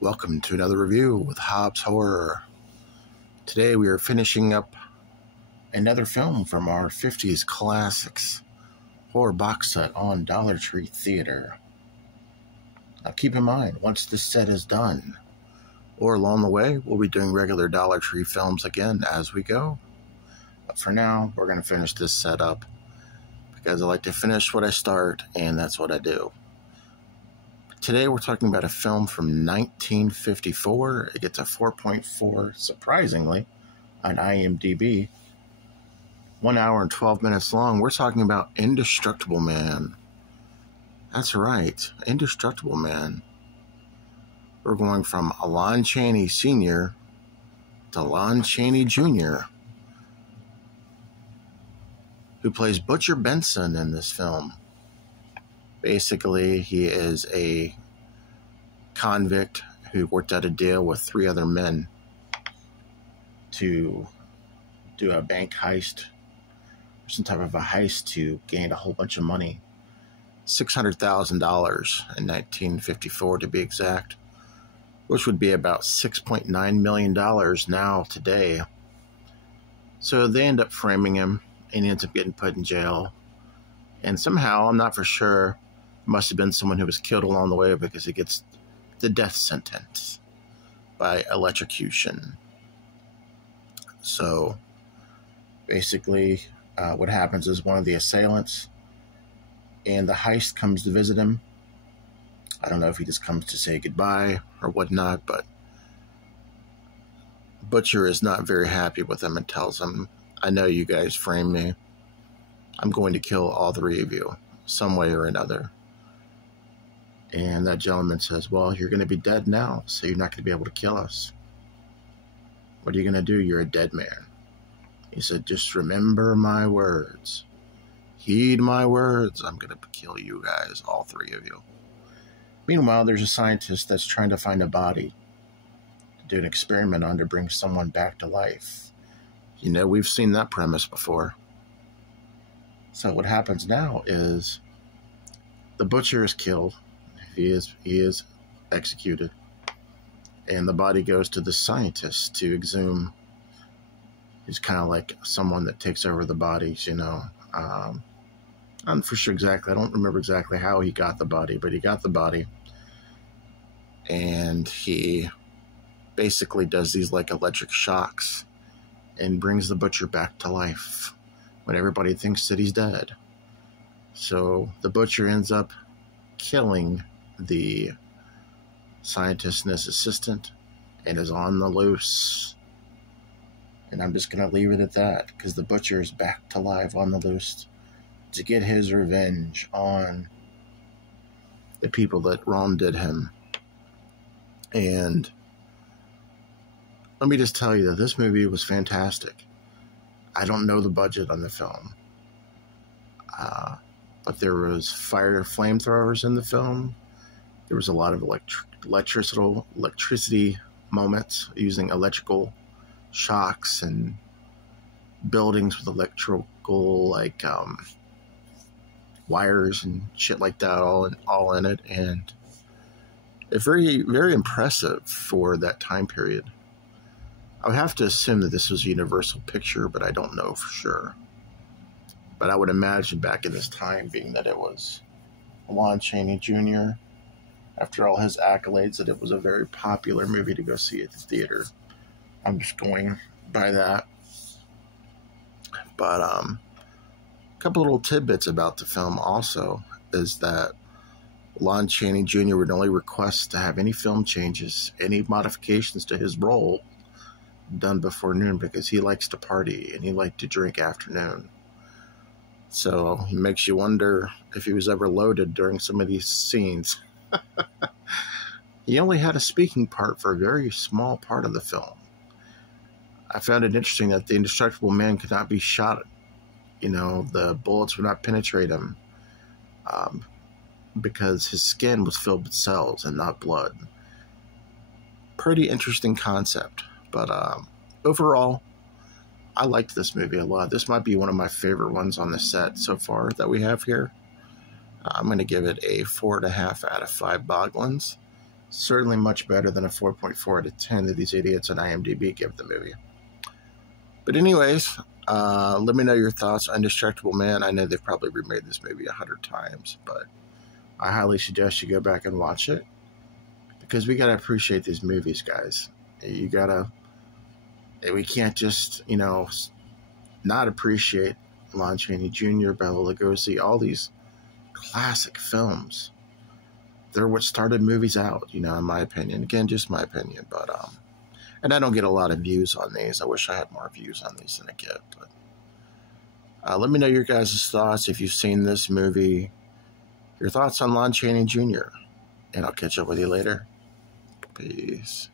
Welcome to another review with Hobbs Horror. Today we are finishing up another film from our 50s classics horror box set on Dollar Tree Theater. Now keep in mind, once this set is done, or along the way, we'll be doing regular Dollar Tree films again as we go. But for now, we're going to finish this set up because I like to finish what I start, and that's what I do. Today we're talking about a film from 1954. It gets a 4.4, surprisingly, on IMDb. 1 hour and 12 minutes long. We're talking about Indestructible Man. That's right, Indestructible Man. We're going from Lon Chaney Sr. to Lon Chaney Jr., who plays Butcher Benson in this film. Basically, he is a convict who worked out a deal with 3 other men to do a bank heist, or some type of a heist to gain a whole bunch of money. $600,000 in 1954 to be exact, which would be about $6.9 million now today. So they end up framing him, and he ends up getting put in jail. And somehow, I'm not for sure, must have been someone who was killed along the way because he gets the death sentence by electrocution. So basically, what happens is one of the assailants and the heist comes to visit him. I don't know if he just comes to say goodbye or whatnot, but Butcher is not very happy with him and tells him, "I know you guys framed me. I'm going to kill all 3 of you, some way or another." And that gentleman says, "Well, you're going to be dead now, so you're not going to be able to kill us. What are you going to do? You're a dead man." He said, "Just remember my words. Heed my words. I'm going to kill you guys, all 3 of you." Meanwhile, there's a scientist that's trying to find a body to do an experiment on to bring someone back to life. You know, we've seen that premise before. So what happens now is the butcher is killed. He is executed. And the body goes to the scientist to exhume. He's kind of like someone that takes over the bodies, you know. I'm for sure exactly. I don't remember exactly how he got the body, but he got the body. And he basically does these like electric shocks and brings the butcher back to life when everybody thinks that he's dead. So the butcher ends up killing the scientist and his assistant and is on the loose. And I'm just going to leave it at that, because the butcher is back to life on the loose to get his revenge on the people that wronged him. And let me just tell you that this movie was fantastic. I don't know the budget on the film, but there was flamethrowers in the film. There was a lot of electricity moments using electrical shocks and buildings with electrical wires and shit like that all in it, and it's very, very impressive for that time period. I would have to assume that this was a Universal picture, but I don't know for sure. But I would imagine back in this time, being that it was Lon Chaney Jr., after all his accolades, that it was a very popular movie to go see at the theater. I'm just going by that. But a couple little tidbits about the film also is that Lon Chaney Jr. would only request to have any film changes, any modifications to his role done before noon, because he likes to party and he liked to drink after noon. So it makes you wonder if he was ever loaded during some of these scenes. He only had a speaking part for a very small part of the film. I found it interesting that the Indestructible Man could not be shot. You know, the bullets would not penetrate him because his skin was filled with cells and not blood. Pretty interesting concept. But overall, I liked this movie a lot. This might be one of my favorite ones on the set so far that we have here. I'm going to give it a 4.5 out of 5 Boglins. Certainly much better than a 4.4 out of 10 that these idiots on IMDb give the movie. But anyways, let me know your thoughts on Indestructible Man. I know they've probably remade this movie 100 times, but I highly suggest you go back and watch it, because we got to appreciate these movies, guys. We can't just, not appreciate Lon Chaney Jr., Bela Lugosi, all these classic films. They're what started movies out, in my opinion. Again, just my opinion, but and I don't get a lot of views on these. I wish I had more views on these than I get. But let me know your guys' thoughts if you've seen this movie. Your thoughts on Lon Chaney Jr. And I'll catch up with you later. Peace.